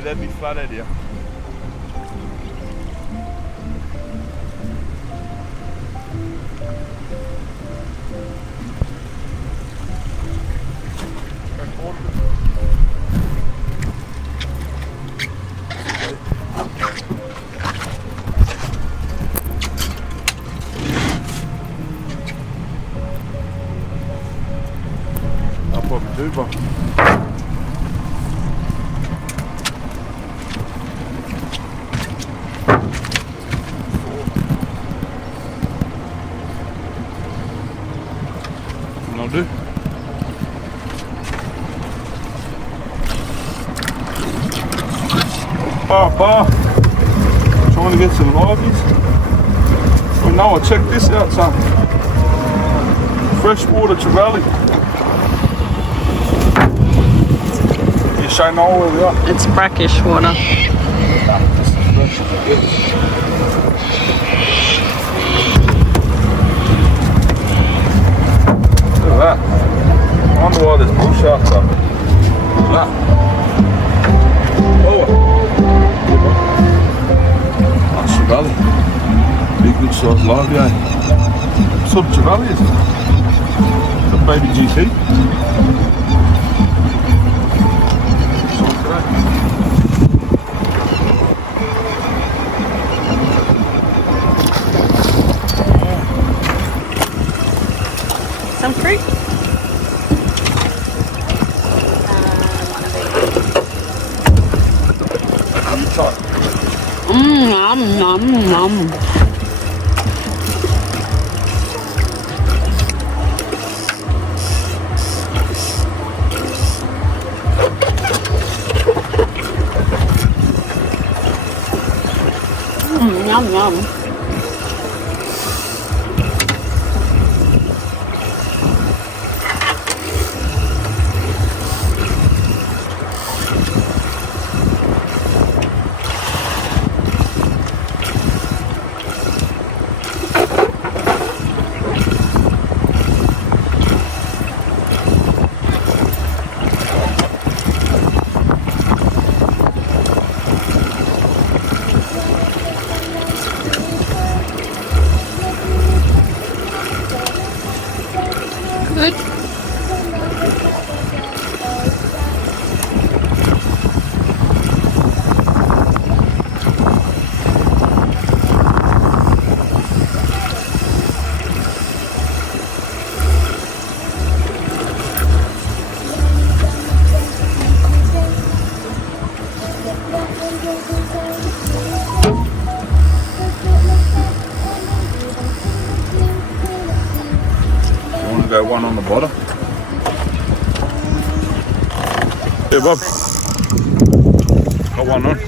Yeah, that'd be flathead, yeah. I'll probably do, but I'll do. Bar. Trying to get some liveys. Well, no, check this out, son. Freshwater trevally. You show know where they are. It's brackish water. This is fresh. Look at that. I wonder why there's bull sharks up. Look at that. Oh. That's trevally. Big good sized lively, eh? What sort of trevally is it? It's a baby GT. Some fruit. You talk. Nom nom nom. Yum yum. Good. Go one on the bottom. Yeah, Bob. Got one on.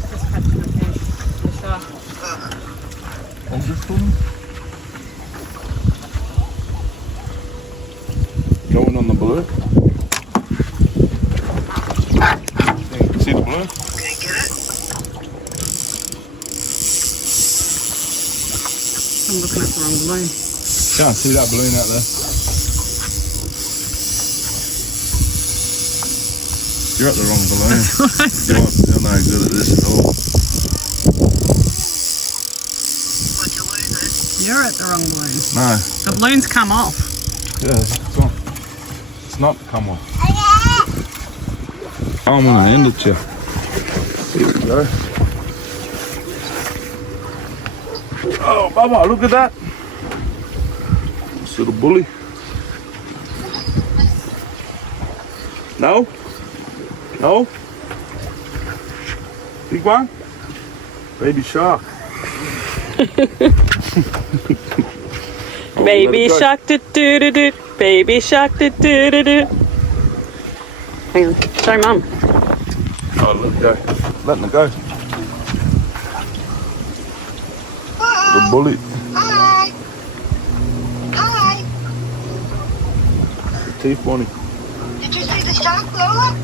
I'm just going on the blue. See the blue? I'm looking at the wrong balloon. Can't see that balloon out there. You're at the wrong balloon. You're no good at this at all. You're at the wrong balloon. No. The balloon's come off. Yeah, it's not. It's not come off. I'm gonna end it, you. Here we go. Oh, Baba, look at that. This little bully. No? No? Big one? Baby shark. Baby shark do do do do. Baby shark do do do do. Hang on. Show Mum. Oh, let it go. Letting it go. The bully. Hi. Hi. The teeth, Bonnie. Did you see the shark, Lola?